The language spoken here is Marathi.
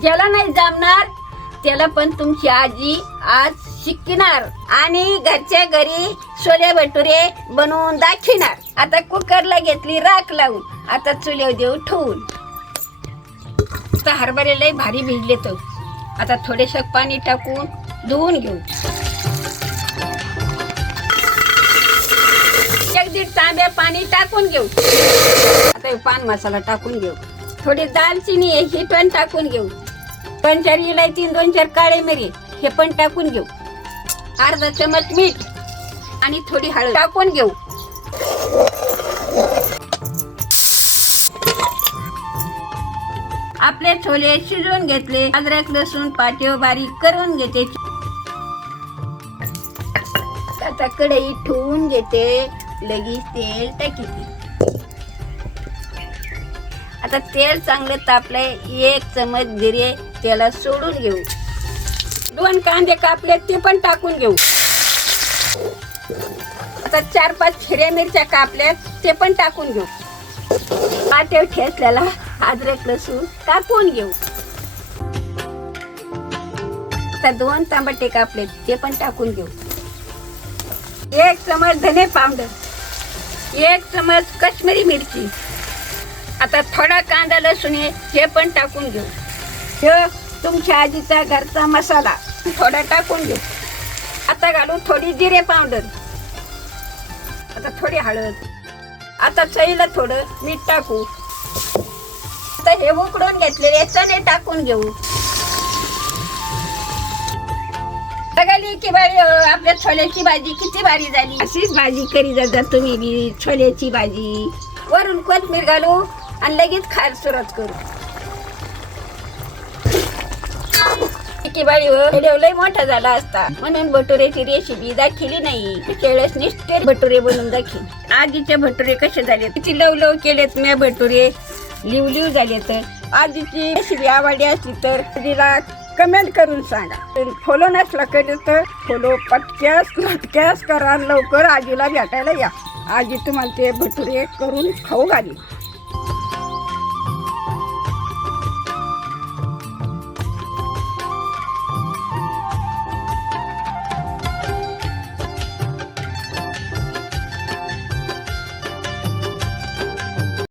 ज्याला नाही जमणार त्याला पण तुमची आजी आज शिकणार आणि घरच्या घरी छोले भटुरे बनवून दाखविणार. आता कुकरला घेतली राख लावून, आता चुलीवर देऊ ठेवून. आता हरभरे लय भारी भिजले तर आता थोडेसे पाणी टाकून धुवून घेऊ. 1-1.5 तांब्या पाणी टाकून घेऊ. आता पान मसाला टाकून घेऊ. थोडी दालचिनी ही पण टाकून घेऊ. 2-4 इलायची, 2-4 काळे मिरी हे पण टाकून घेऊ. अर्धा चमच मीठ आणि थोडी हळद टाकून घेऊ. आपले छोले शिजवून घेतले. अद्रक लसूण पाटीव बारीक करून घेते. आता कढई ठेवून घेते. लगेच तेल टाकते. आता तेल चांगलं तापले. 1 चमच जिरे त्याला सोडून घेऊ. 2 कांदे कापले ते पण टाकून घेऊ. आता 4-5 हिरव्या मिरच्या कापल्यात ते पण टाकून घेऊ. पातेल ठेचलेला अद्रक लसूण टाकून घेऊ. आता 2 टमाटे कापले ते पण टाकून घेऊ. 1 चमच धने पावडर, 1 चमच काश्मीरी मिरची. आता थोडा कांदा लसूण हे पण टाकून घेऊ. हे तुमच्या आजीचा घरचा मसाला थोडा टाकून घेऊ. आता घालू थोडी जिरे पावडर. आता थोडी हळद. आता चवीला थोडं मीठ टाकू. आता हे उकडून घेतलेले चणे टाकून घेऊ. सगळी की बारी आपल्या छोल्याची भाजी किती भारी झाली. अशीच भाजी करी जातात तुम्ही बी छोल्याची भाजी. वरून कोथिंबीर घालू आणि लगेच खायला सुरुवात करू. की बारी लय मोठा झाला असता म्हणून भटुरेची रेसिपी दाखवली नाही. त्यावेळेस निष्ठे भटुरे बनवून दाखवले. आजीचे भटुरे कसे झाले, किती लवलव केलेत मी भटुरे, लिवलिव झाले. तर आजीची रेसिपी आवडली असली तर तिला कमेंट करून सांगा. फॉलो नसला केलं तर फॉलो पटक्यास करा. लवकर आजीला भेटायला या. आजी तुम्हाला ते भटुरे करून खाऊ घाली.